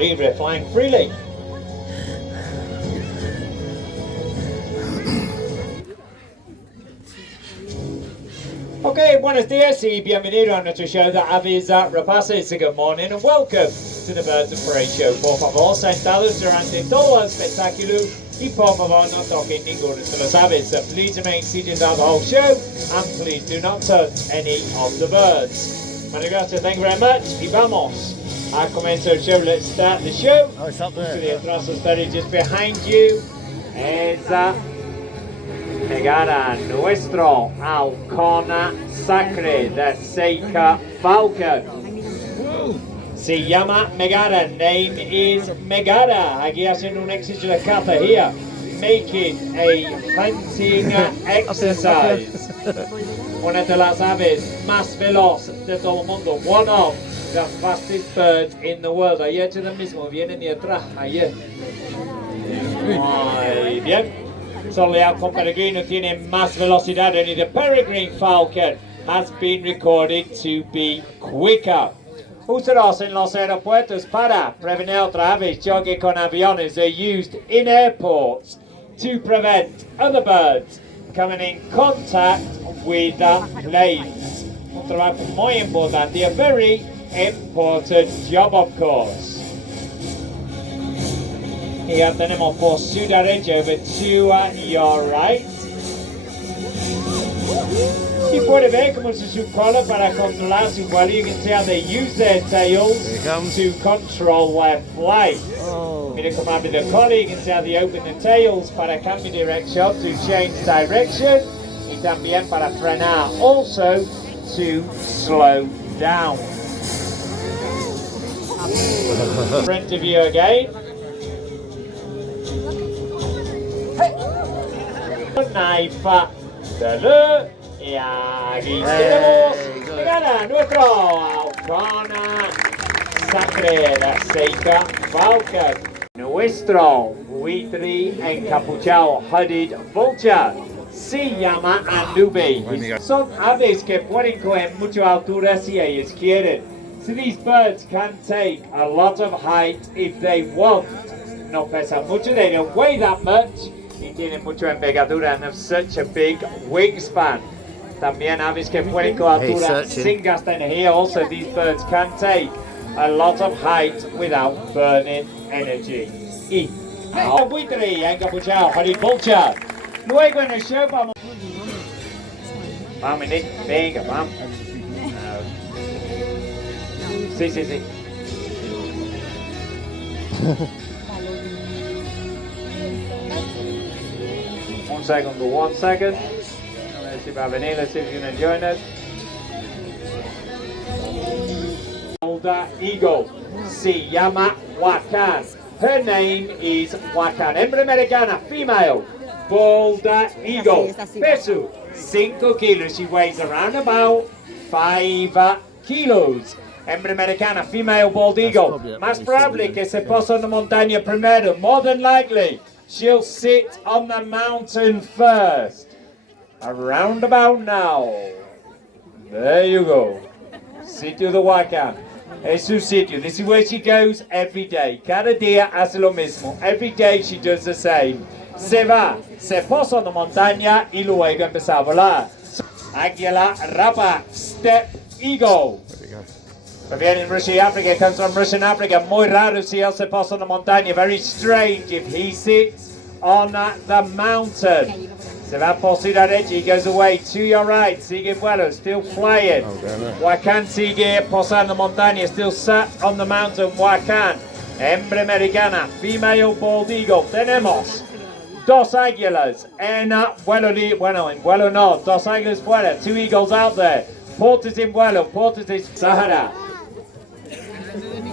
libre, flying freely. Okay, buenos dias y bienvenido a nuestro show de aves rapaces. Good morning and welcome to the Birds of Prey show. Por favor, sentados durante todo el espectáculo y por favor no toquen ninguno de los aves. Please remain seated throughout the whole show and please do not touch any of the birds. Muchas gracias, thank you very much. Y vamos a comenzar el show. Let's start the show. Oh, it's up there. To the atrás study just behind you. Esa Megara, nuestro halcona sacre de seca falcon. Se llama Megara, name is Megara. Aquí haciendo un ejercicio de caza here, making a hunting exercise. Una de las aves más veloz de todo el mundo, one of the fastest birds in the world. Ayer de mismo, vienen de atrás, ayer. Muy bien. Solo el halcón peregrino tiene más velocidad, and the peregrine falcon has been recorded to be quicker. Usados en los aeropuertos para prevenir otra aves choque con aviones are used in airports to prevent other birds coming in contact with the planes. Un trabajo muy importante, a very important job of course. Y ya tenemos por su derecha, over to your right. Y puede ver cómo es su cola para controlar su vuelo. You can see how they use their tails to control their flight. Oh. Mira cómo abre la cola. You can see how they open the tails para cambiar dirección, to change direction. Y también para frenar, also to slow down. Front of you again. Knife y aquí tenemos Megara, nuestro halcona sacre de seca falcon, nuestro buitre encapuchado hooded vulture se llama Anubi. Son aves que pueden coger mucha altura si ellos quieren. So these birds can take a lot of height if they want. No pesan mucho, they don't weigh that much. Y tienen mucha envergadura and have such a big wingspan. También aves que pueden con altura sin gastar energía. Also, these birds can take a lot of height without burning energy. Y el buitre encapuchado, el vulture. Luego en el show vamos. Vamos, Nick, venga, vamos. Sí, sí, sí. One second. Let's see about Vanilla, see if you can join us. Older eagle. Se llama Wakan. Her name is Wakan. Hembra americana, female. Boulder eagle. Peso, 5 kilos. She weighs around about 5 kilos. Hembra americana, female bald eagle. Más probable que se posa en la montaña primero. More than likely. She'll sit on the mountain first. Around about now. There you go. Sitio de Wakan. Es su sitio. This is where she goes every day. Cada día hace lo mismo. Every day she does the same. Se va, se posa en la montaña y luego empieza a volar. Águila rapa, step eagle. Viene en Rusia y África, comes from Russia and Africa. Muy raro si él se posa en la montaña. Very strange if he sits on the mountain. Se va por su derecha, he goes away to your right. Sigue vuelo, still flying. Wakan sigue posando en la montaña, still sat on the mountain. Wakan, hembra americana, female bald eagle. Tenemos dos águilas en vuelo, en vuelo no, dos águilas fuera. 2 eagles out there. Porters en vuelo, porters de Sahara.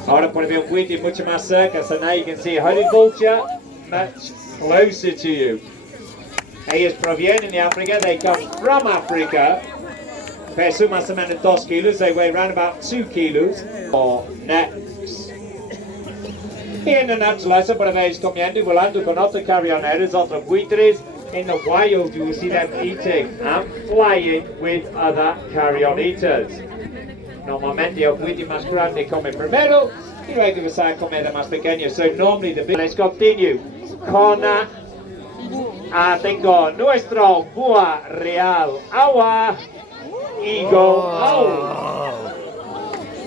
Ahora puede ver un buitre mucho más cerca, so now you can see a hooded vulture much closer to you. Ellos provienen de África, they come from Africa. Peso más o menos 2 kilos, they weigh around about 2 kilos or necks. Y en la naturaleza puede ver comiendo y volando con otros carrioneros, otros buitres. In the wild you will see them eating and flying with other carrion eaters. Normalmente el buitre más grande come primero Y luego vas a comer más pequeños. So normally the big. Let's continue. Con tengo nuestro búho real. Agua. Eagle. Oh.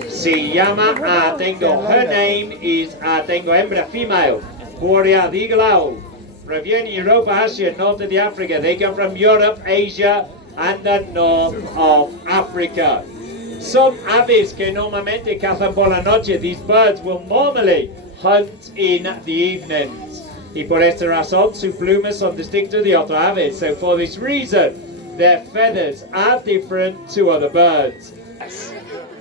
Se llama tengo. Her name is tengo hembra female. Búho real. Eagle owl. Proviene Europa, Asia, north of the Africa. They come from Europe, Asia, and the north of Africa. Son aves que normalmente cazan por la noche. These birds will normally hunt in the evenings. Y por esta razón, sus plumas son distintas de otras aves. So for this reason, their feathers are different to other birds.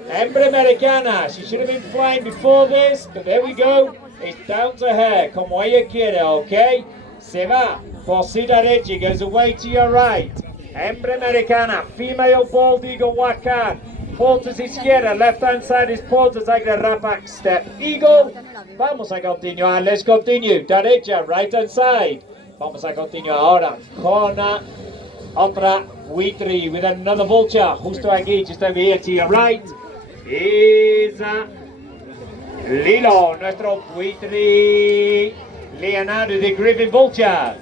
Hembra americana. She should have been flying before this, but there we go. It's down to her, como ella quiere, okay? Se va por su derecha, goes away to your right. Hembra americana, female bald eagle wakan. Porters izquierda, left hand side is porters, agarra back step eagle. Vamos a continuar, let's continue. Derecha, right hand side. Vamos a continuar ahora con otra buitre with another vulture. Justo aquí, just over here to your right, is Lilo, nuestro buitre. Leonardo the Griffin Vulture.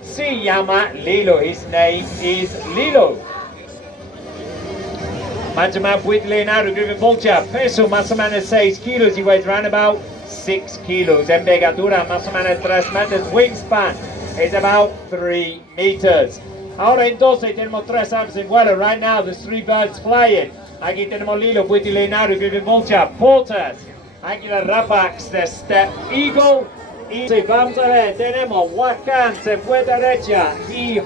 Se llama Lilo. His name is Lilo. Manchmal with Leonardo Griffin Vulture. Peso más o menos 6 kilos. He weighs around about 6 kilos. Envergadura más o menos 3 metros. Wingspan is about 3 meters. Ahora entonces tenemos 3 aves en vuelo. Right now there's 3 birds flying. Aquí tenemos Lilo with Leonardo Griffin Vulture. Porters. Aquí la Rapax de Step Eagle. Y vamos a ver, tenemos Wakan, se fue derecha y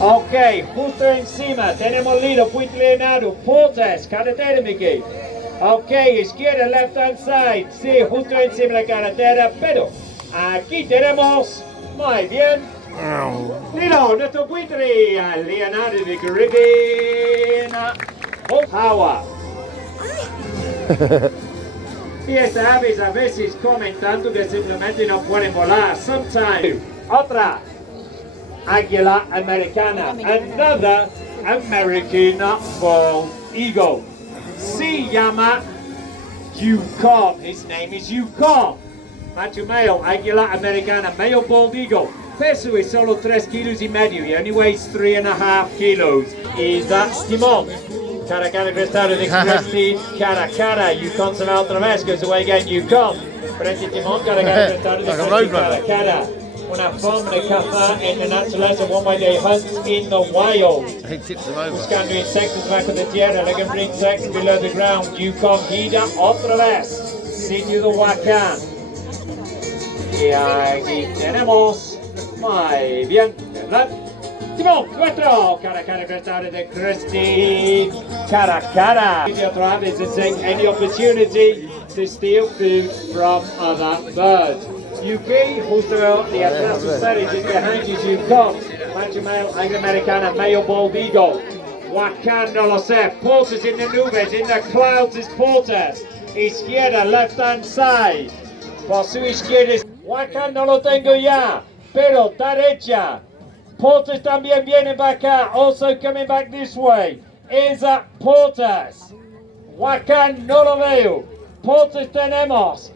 ok, justo encima tenemos Lilo, Puente Leonardo, Portes, carretera Mickey. Ok, izquierda, left hand side, sí, justo encima de la carretera, pero aquí tenemos, muy bien, Lilo, nuestro buitre, Leonardo de Griffin, Hawa. Y estas aves a veces comen tanto que simplemente no pueden volar. Sometimes. Otra águila americana. Another American bald eagle. Se llama Yukon. His name is Yukon. Macho male, águila americana, male bald eagle. Peso es solo 3 kilos y medio. He only weighs 3.5 kilos. Is that Timon? Cara cara crestado de Christine, cara cara, Yukon se va otra vez, goes away again, Yukon. Frente Timón, cara cara crestado de Christine, cara cara. Una forma de cazar en la naturaleza, one way they hunt in the wild. Buscando insectos bajo de tierra, looking for insects below the ground. Yukon gira otra vez, sitio de Wakan. Y aquí tenemos, muy bien, ¿verdad? Timón, nuestro cara cara crestado de Christine, cara cara. The other aves is take any opportunity to steal food from other birds. UP, justo de atrás ustedes, just behind you, Yukon, macho male, anglo-americana, male bald eagle. Wakan, no lo sé, porters in the nubes, in the clouds is porters. Izquierda, left hand side. Por su izquierda, Wakan no lo tengo ya, pero derecha. Porters también vienen back acá, also coming back this way. Is Porters. Wakan no lo veo. Porters tenemos.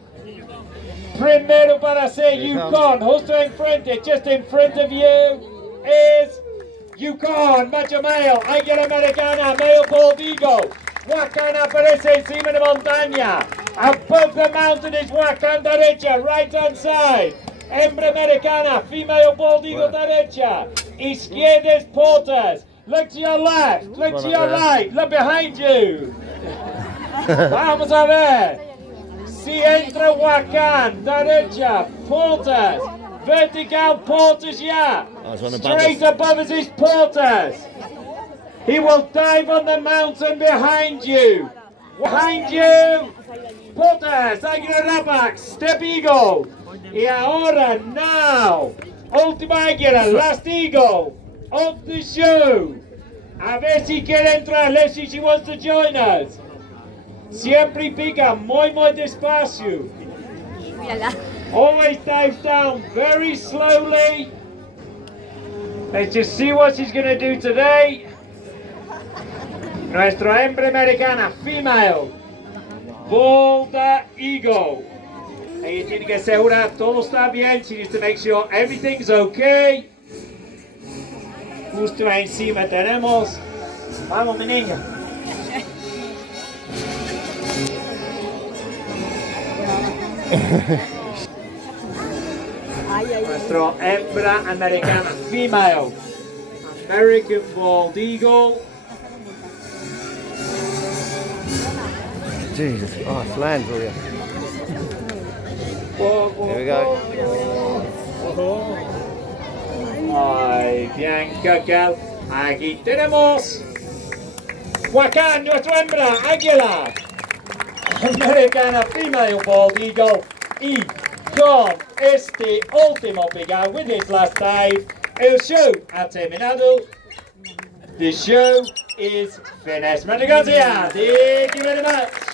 Primero para hacer Yukon, justo enfrente, just in front of you is Yukon, macho male, águila americana, male bald eagle. Wakan aparece encima de montaña. Above the mountain is Wakan derecha, right hand side. Hembra americana, female bald eagle derecha. Izquierda is Porters. Look to your left, look to your right, look behind you. Vamos a ver. Si entra Wakan, derecha, Porters. Vertical Porters, yeah. Straight above us is Porters. He will dive on the mountain behind you. Behind you, Porters, águila rapax, step eagle. Y ahora, now, última águila, last eagle of the show. A ver si quiere entrar, let's see if she wants to join us. Siempre pica muy despacio. Always dives down very slowly. Let's just see what she's going to do today. Nuestra hembra americana, female. Bald Eagle. Ella tiene que asegurar todo está bien. She needs to make sure everything's okay. Justo encima tenemos. Vamos, mi niña. Nuestro hembra americana, female, American Bald Eagle. Jesus, oh, it's land for you. Here we go. Ay, bien, Cacao. Aquí tenemos Huacán, nuestra hembra, águila, americana, female Bald Eagle. Y con este último pegado, with his last dive, el show ha terminado. The show is finished. Muchas gracias. Thank you very much.